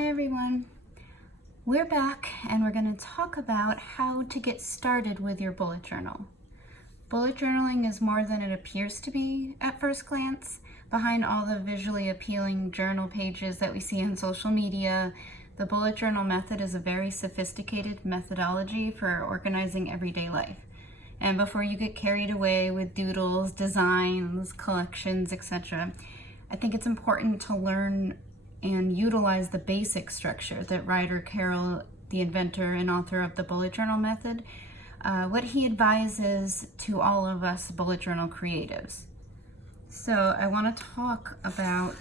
Hi everyone, we're back and we're going to talk about how to get started with your bullet journal. Bullet journaling is more than it appears to be at first glance. Behind all the visually appealing journal pages that we see on social media, the bullet journal method is a very sophisticated methodology for organizing everyday life. And before you get carried away with doodles, designs, collections, etc., I think it's important to learn and utilize the basic structure that Ryder Carroll, the inventor and author of the bullet journal method, what he advises to all of us bullet journal creatives. So I want to talk about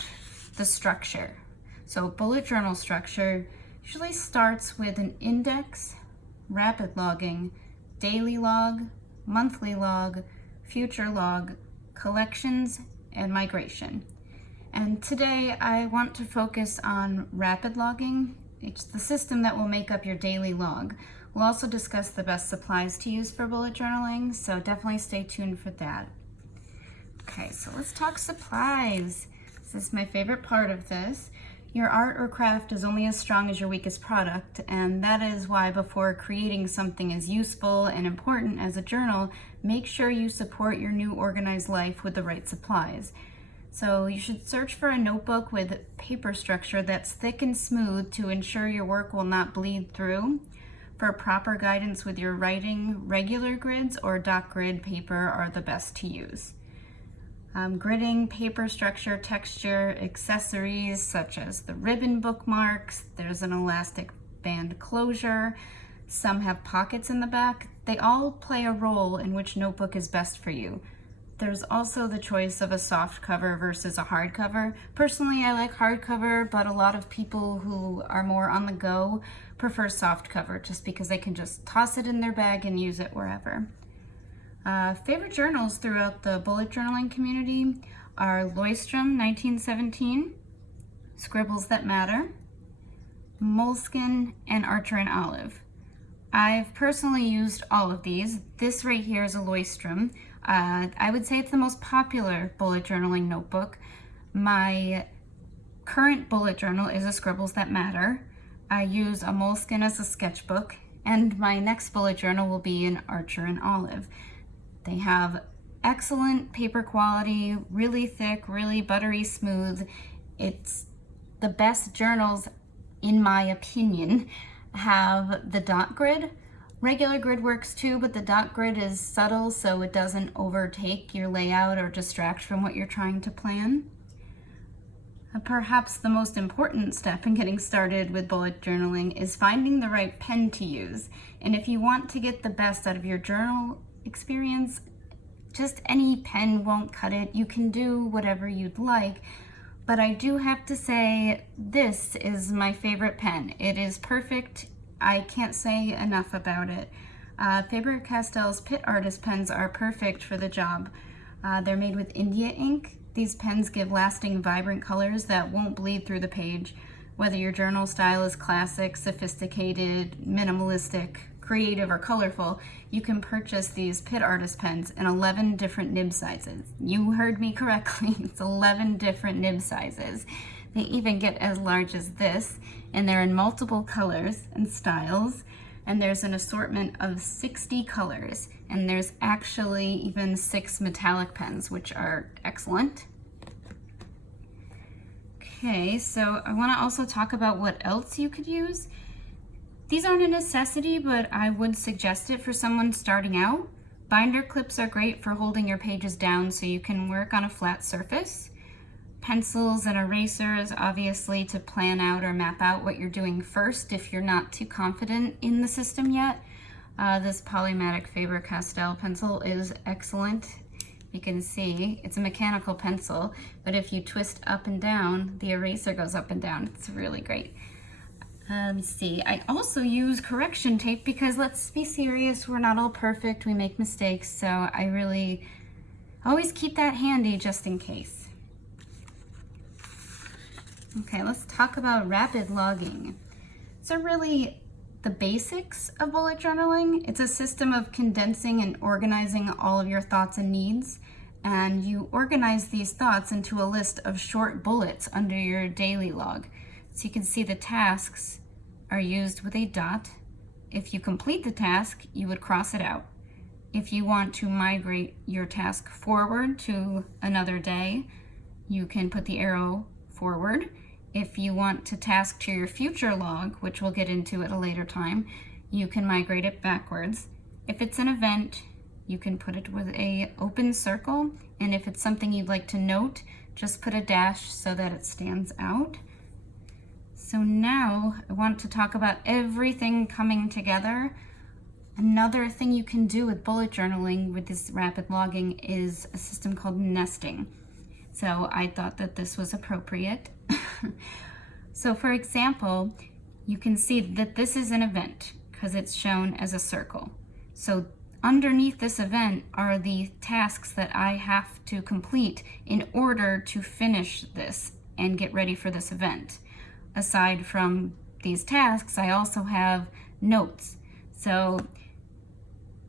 the structure. So bullet journal structure usually starts with an index, rapid logging, daily log, monthly log, future log, collections, and migration. And today I want to focus on rapid logging. It's the system that will make up your daily log. We'll also discuss the best supplies to use for bullet journaling, so definitely stay tuned for that. Okay, so let's talk supplies. This is my favorite part of this. Your art or craft is only as strong as your weakest product, and that is why before creating something as useful and important as a journal, make sure you support your new organized life with the right supplies. So you should search for a notebook with paper structure that's thick and smooth to ensure your work will not bleed through. For proper guidance with your writing, regular grids or dot grid paper are the best to use. Gridding, paper structure, texture, accessories such as the ribbon bookmarks, there's an elastic band closure, some have pockets in the back. They all play a role in which notebook is best for you. There's also the choice of a soft cover versus a hardcover. Personally, I like hardcover, but a lot of people who are more on the go prefer soft cover just because they can just toss it in their bag and use it wherever. Favorite journals throughout the bullet journaling community are Leuchtturm 1917, Scribbles That Matter, Moleskine, and Archer and Olive. I've personally used all of these. This right here is a Leuchtturm. I would say it's the most popular bullet journaling notebook. My current bullet journal is a Scribbles That Matter. I use a Moleskine as a sketchbook, and my next bullet journal will be an Archer and Olive. They have excellent paper quality, really thick, really buttery smooth. It's the best journals, in my opinion, have the dot grid. Regular grid works too, but the dot grid is subtle so it doesn't overtake your layout or distract from what you're trying to plan. Perhaps the most important step in getting started with bullet journaling is finding the right pen to use. And if you want to get the best out of your journal experience, just any pen won't cut it. You can do whatever you'd like, but I do have to say this is my favorite pen. It is perfect. I can't say enough about it. Faber-Castell's Pit Artist pens are perfect for the job. They're made with India ink. These pens give lasting, vibrant colors that won't bleed through the page. Whether your journal style is classic, sophisticated, minimalistic, creative, or colorful, you can purchase these Pit Artist pens in 11 different nib sizes. You heard me correctly, it's 11 different nib sizes. They even get as large as this, and they're in multiple colors and styles, and there's an assortment of 60 colors, and there's actually even 6 metallic pens, which are excellent. Okay, so I want to also talk about what else you could use. These aren't a necessity, but I would suggest it for someone starting out. Binder clips are great for holding your pages down so you can work on a flat surface. Pencils and erasers, obviously, to plan out or map out what you're doing first if you're not too confident in the system yet. This Polymatic Faber-Castell pencil is excellent. You can see it's a mechanical pencil, but if you twist up and down, the eraser goes up and down. It's really great. Let's see, I also use correction tape because let's be serious, we're not all perfect, we make mistakes, so I really always keep that handy just in case. Okay, let's talk about rapid logging. So really the basics of bullet journaling. It's a system of condensing and organizing all of your thoughts and needs, and you organize these thoughts into a list of short bullets under your daily log. So you can see the tasks are used with a dot. If you complete the task, you would cross it out. If you want to migrate your task forward to another day, you can put the arrow forward. If you want to task to your future log, which we'll get into at a later time, you can migrate it backwards. If it's an event, you can put it with a open circle, and if it's something you'd like to note, just put a dash so that it stands out. So now I want to talk about everything coming together. Another thing you can do with bullet journaling with this rapid logging is a system called nesting. So I thought that this was appropriate. So for example, you can see that this is an event because it's shown as a circle. So underneath this event are the tasks that I have to complete in order to finish this and get ready for this event. Aside from these tasks, I also have notes. So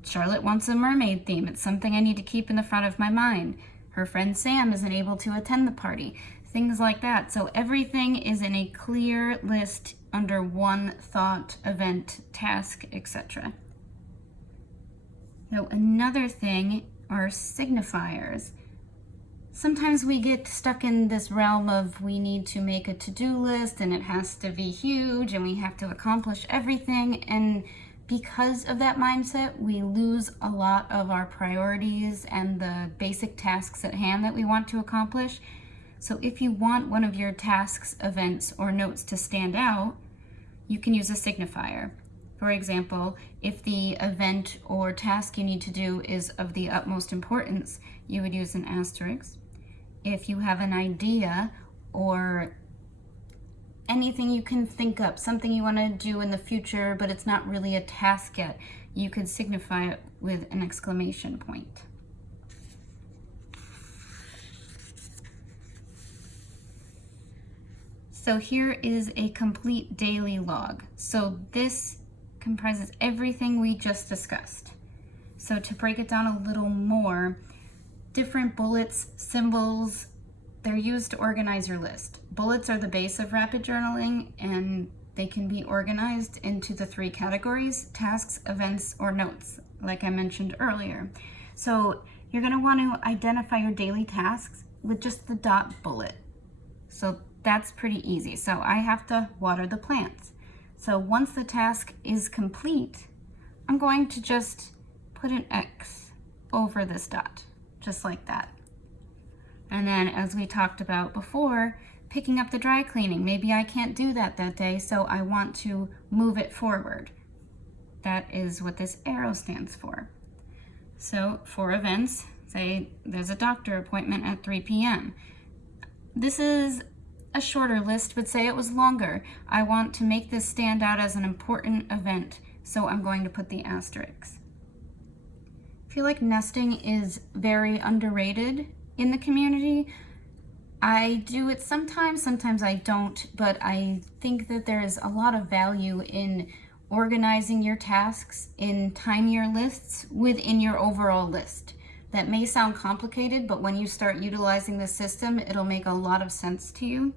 Charlotte wants a mermaid theme. It's something I need to keep in the front of my mind. Her friend Sam isn't able to attend the party. Things like that. So everything is in a clear list under one thought, event, task, etc. Now another thing are signifiers. Sometimes we get stuck in this realm of we need to make a to-do list and it has to be huge and we have to accomplish everything, and because of that mindset, we lose a lot of our priorities and the basic tasks at hand that we want to accomplish. So if you want one of your tasks, events, or notes to stand out, you can use a signifier. For example, if the event or task you need to do is of the utmost importance, you would use an asterisk. If you have an idea or anything you can think up, something you want to do in the future, but it's not really a task yet, you could signify it with an exclamation point. So here is a complete daily log. So this comprises everything we just discussed. So to break it down a little more, different bullets, symbols, they're used to organize your list. Bullets are the base of rapid journaling, and they can be organized into the 3 categories: tasks, events, or notes, like I mentioned earlier. So you're going to want to identify your daily tasks with just the dot bullet. So that's pretty easy. So I have to water the plants. So once the task is complete, I'm going to just put an X over this dot, just like that. And then, as we talked about before, picking up the dry cleaning. Maybe I can't do that day, so I want to move it forward. That is what this arrow stands for. So for events, say there's a doctor appointment at 3 p.m. This is a shorter list, but say it was longer. I want to make this stand out as an important event, so I'm going to put the asterisk. I feel like nesting is very underrated in the community. I do it sometimes I don't, but I think that there is a lot of value in organizing your tasks in tinier lists within your overall list. That may sound complicated, but when you start utilizing the system, it'll make a lot of sense to you.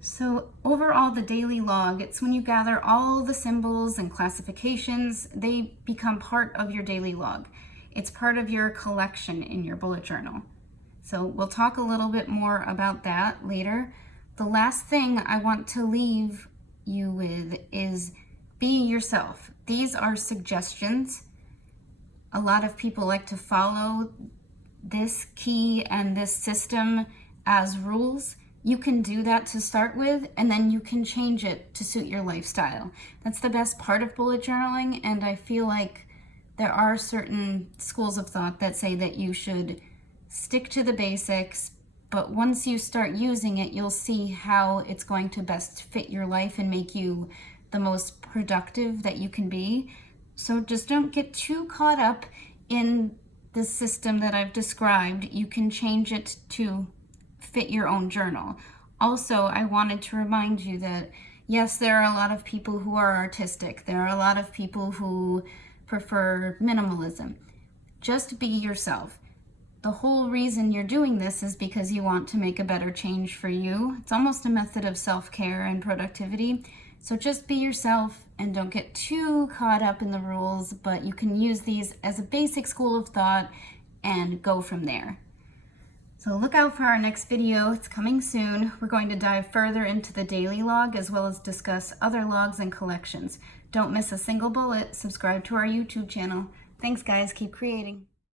So overall, the daily log, it's when you gather all the symbols and classifications, they become part of your daily log. It's part of your collection in your bullet journal. So we'll talk a little bit more about that later. The last thing I want to leave you with is be yourself. These are suggestions. A lot of people like to follow this key and this system as rules. You can do that to start with, and then you can change it to suit your lifestyle. That's the best part of bullet journaling, and I feel like there are certain schools of thought that say that you should stick to the basics, but once you start using it, you'll see how it's going to best fit your life and make you the most productive that you can be. So just don't get too caught up in the system that I've described. You can change it to fit your own journal. Also, I wanted to remind you that yes, there are a lot of people who are artistic. There are a lot of people who prefer minimalism. Just be yourself. the whole reason you're doing this is because you want to make a better change for you. It's almost a method of self-care and productivity. So just be yourself and don't get too caught up in the rules, but you can use these as a basic school of thought and go from there. So look out for our next video. It's coming soon. We're going to dive further into the daily log as well as discuss other logs and collections. Don't miss a single bullet. Subscribe to our YouTube channel. Thanks guys, keep creating.